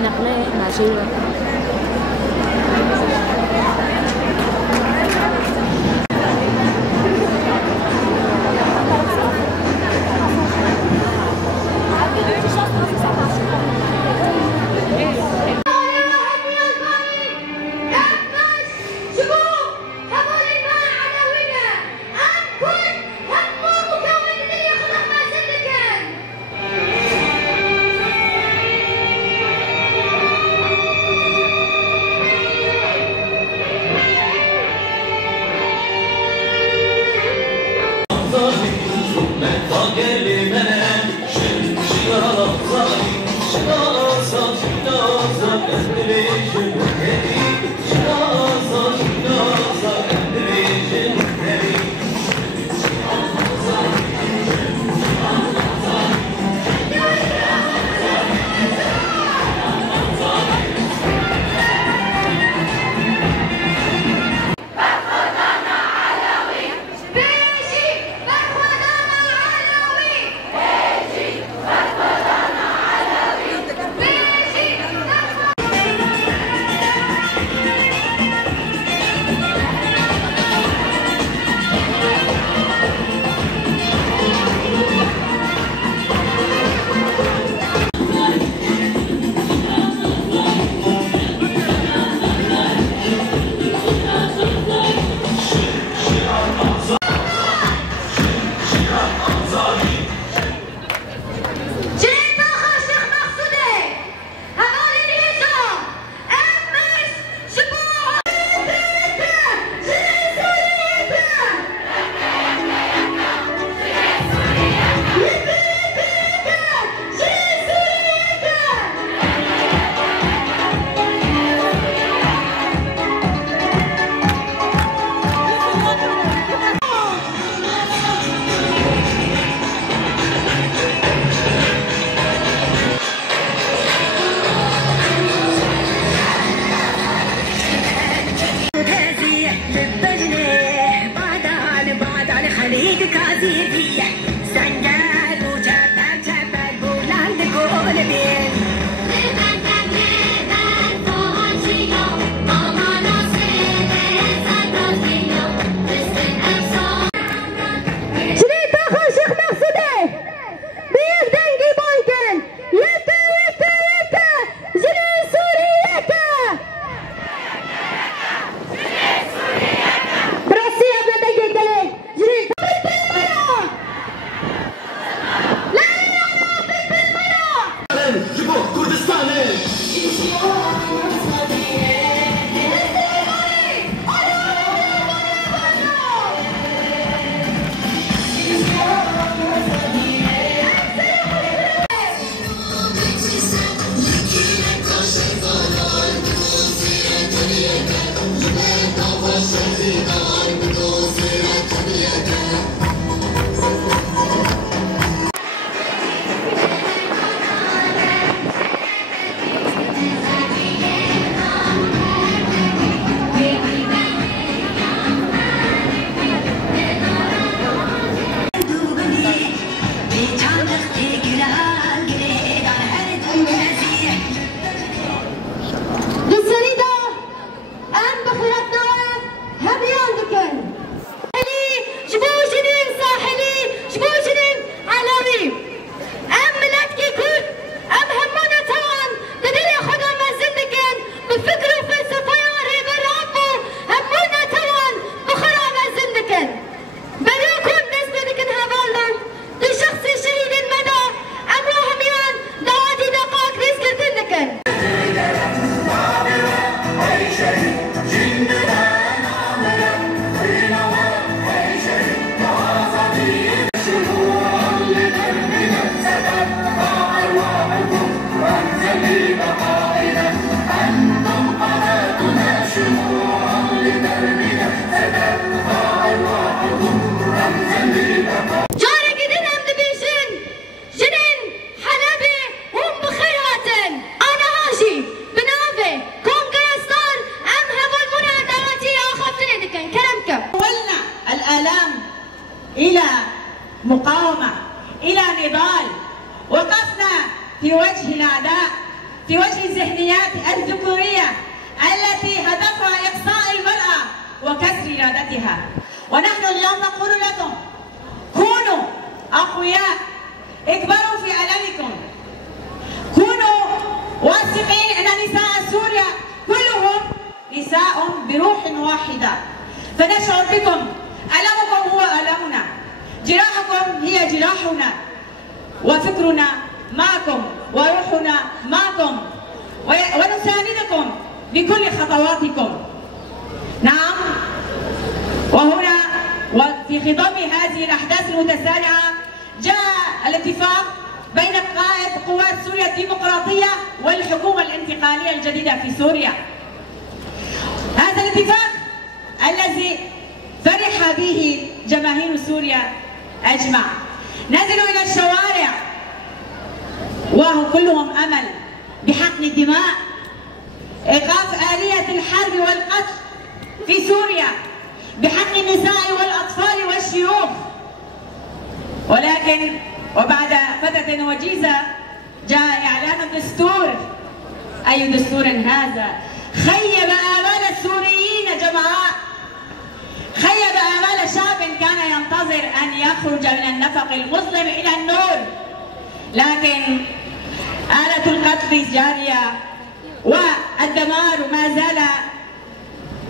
نقله ناشيوه إلى مقاومة، إلى نضال، وقفنا في وجه الأعداء في وجه الذهنيات الذكورية التي هدفها إقصاء المرأة وكسر إرادتها. ونحن اليوم نقول لكم: كونوا أقوياء، اكبروا في ألمكم، كونوا واثقين أن نساء سوريا كلهم نساء بروح واحدة، فنشعر بكم. ألمكم هو ألمنا، جراحكم هي جراحنا، وفكرنا معكم وروحنا معكم، ونساندكم بكل خطواتكم. نعم، وهنا وفي خضم هذه الأحداث المتسارعة جاء الاتفاق بين قائد قوات سوريا الديمقراطية والحكومة الانتقالية الجديدة في سوريا. هذا الاتفاق الذي فرح به جماهير سوريا أجمع، نزلوا إلى الشوارع وهو كلهم أمل بحقن الدماء، إيقاف آلية الحرب والقتل في سوريا، بحق النساء والأطفال والشيوخ. ولكن وبعد فترة وجيزة جاء إعلان الدستور. أي دستور هذا؟ خيب آمال السوريين يا جماعة، خيب آمال شعب كان ينتظر أن يخرج من النفق المظلم إلى النور. لكن آلة القتل جارية والدمار ما زال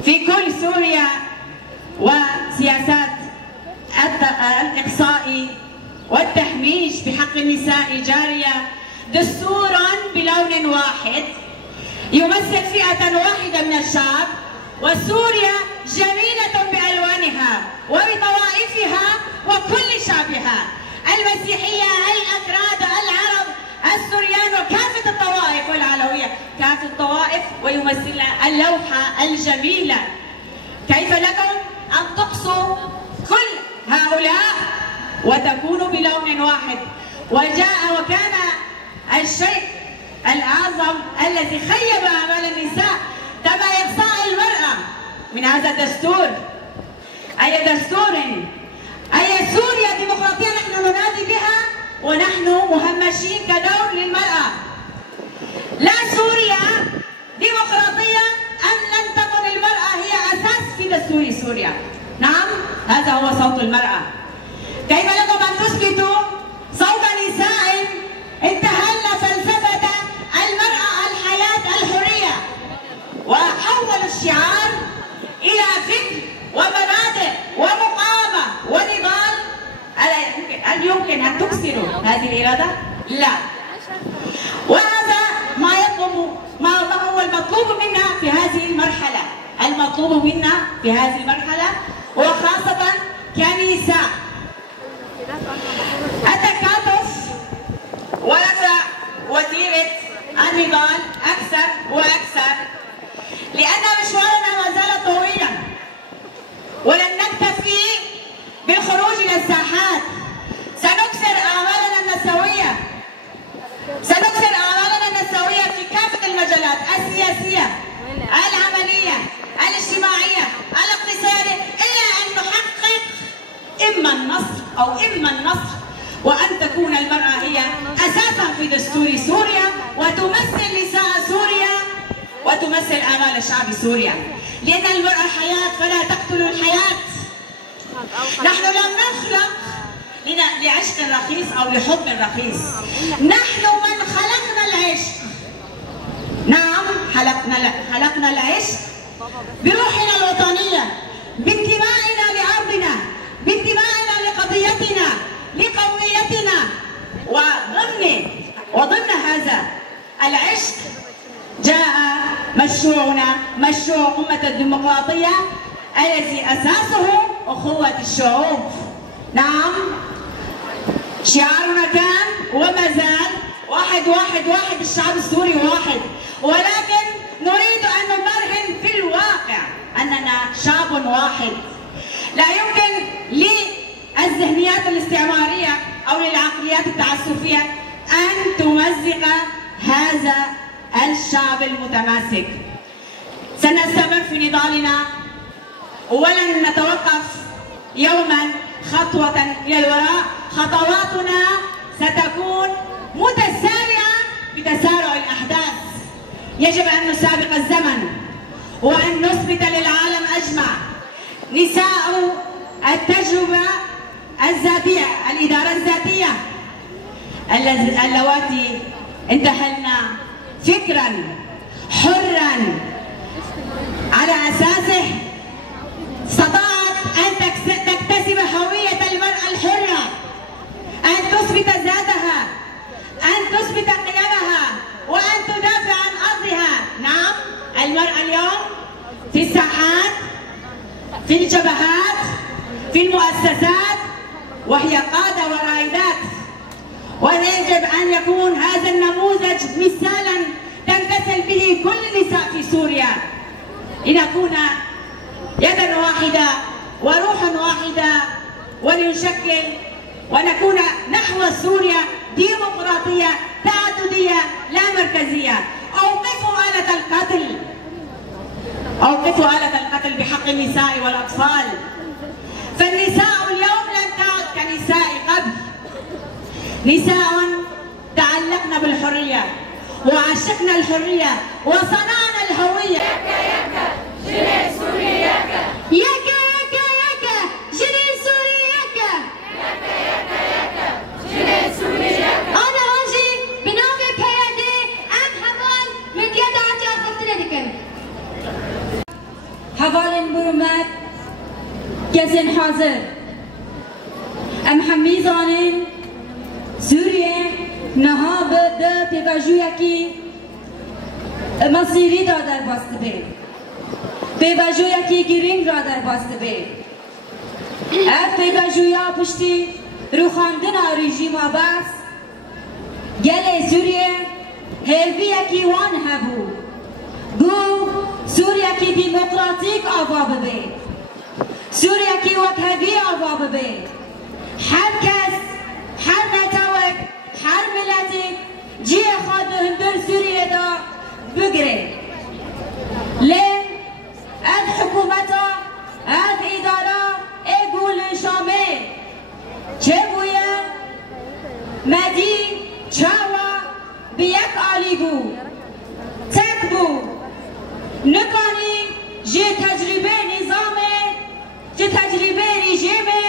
في كل سوريا، وسياسات الإقصاء والتهميش بحق النساء جارية. دستور بلون واحد يمثل فئة واحدة من الشعب، وسوريا جميلة بألوانها وبطوائفها وكل شعبها، المسيحية، الأكراد، العرب، السوريان، وكافة الطوائف والعلوية، كافة الطوائف، ويمثل اللوحة الجميلة. كيف لكم أن تقصوا كل هؤلاء وتكونوا بلون واحد؟ وكان الشيء الأعظم الذي خيب آمال النساء تم إقصاء المرأة من هذا الدستور. أي دستور؟ أي سوريا ديمقراطية نحن ننادي بها ونحن مهمشين كدور للمرأة؟ لا سوريا ديمقراطية أم لن تكن المرأة هي أساس في دستور سوريا؟ نعم، هذا هو صوت المرأة. كيف لكم أن تسكتوا صوت نساء انتهلن فلسفة المرأة الحياة الحرية وحولوا الشعار إلى فكر ومبادئ ومقاومة ونضال؟ هل يمكن أن تكسروا هذه الإرادة؟ لا. وهذا ما هو المطلوب منا في هذه المرحلة. المطلوب منا في هذه المرحلة وخاصة كنساء التكاتف ورفع وتيرة النضال أكثر وأكثر، لأن مشوارنا ما زال طويلا، ولن نكتفي بالخروج إلى الساحات. سنكسر آمالنا النسوية، سنكسر آمالنا النسوية في كافة المجالات السياسية، العملية، الاجتماعية، الاقتصادية، إلا أن نحقق إما النصر أو إما النصر، وأن تكون المرأة هي أساسا في دستور سوريا وتمثل نساء سوريا وتمثل آمال شعب سوريا، لأن المرأة حياة فلا تقتلوا الحياة. نحن لم نخلق لعشق رخيص أو لحب رخيص، نحن من خلقنا العشق. نعم، خلقنا العشق بروحنا الوطنية، بانتمائنا لأرضنا، بانتمائنا لقضيتنا، لقوميتنا، وضمن هذا العشق جاء مشروعنا، مشروع أمة الديمقراطية الذي أساسه أخوة الشعوب. نعم، شعارنا كان وما زال واحد واحد واحد، الشعب السوري واحد، ولكن نريد أن نبرهن في الواقع أننا شعب واحد. لا يمكن للذهنيات الاستعمارية أو للعقليات التعسفية أن تمزق هذا الشعب المتماسك. سنستمر في نضالنا ولن نتوقف يوما خطوة إلى الوراء. خطواتنا ستكون متسارعة بتسارع الأحداث. يجب أن نسابق الزمن وأن نثبت للعالم أجمع نساء التجربة الذاتية، الإدارة الذاتية اللواتي انتحلن فكرا حرا على أساسه استطاعت أن تكتسب هوية المرأة الحرة، أن تثبت ذاتها، أن تثبت قيمها، وأن تدافع عن أرضها. نعم، المرأة اليوم في الساحات، في الجبهات، في المؤسسات، وهي قادة ورائدات، ويجب أن يكون هذا النموذج مثالا تمتثل به كل النساء في سوريا، لنكون يدا واحدة وروحا واحدة، ولنشكل ونكون نحو سوريا ديمقراطية تعددية لا مركزية. أوقفوا آلة القتل، أوقفوا آلة القتل بحق النساء والأطفال، فالنساء اليوم لن تعد كنساء قبل، نساء تعلقنا بالحرية وعشقنا الحرية وصنعنا الهوية. يكا يكا جني سوري يكا، يكا يكا يكا جني سوري يكا، يكا يكا يكا جني سوري يكا. أنا هاجي بنام بيادي أم حمال من يدعت يا خفتنا دكم حوالين برمات كزن حاضر أم حميزانين سوريا نهاب ده بيواجوياكي مصيري دا در باست بي بيواجوياكي گرینگ را در باست بي اف بيواجويا پشتی روخاندن رژیم عباس گل سوريا هلوياكي وان هبو بو سوريا کی ديمقراطيك آوا ببي، سوريا کی وكهبي آوا ببي، هر کس هر نتوك هر ملتك جي خود هندر سوريا دا بگره. لين اف حكومتا اف ادارة اقول شامل چه بويا مدي چاوا بيك آلي بو تك بو نکانی جه تجربه نظامه، جه تجربه رژیمه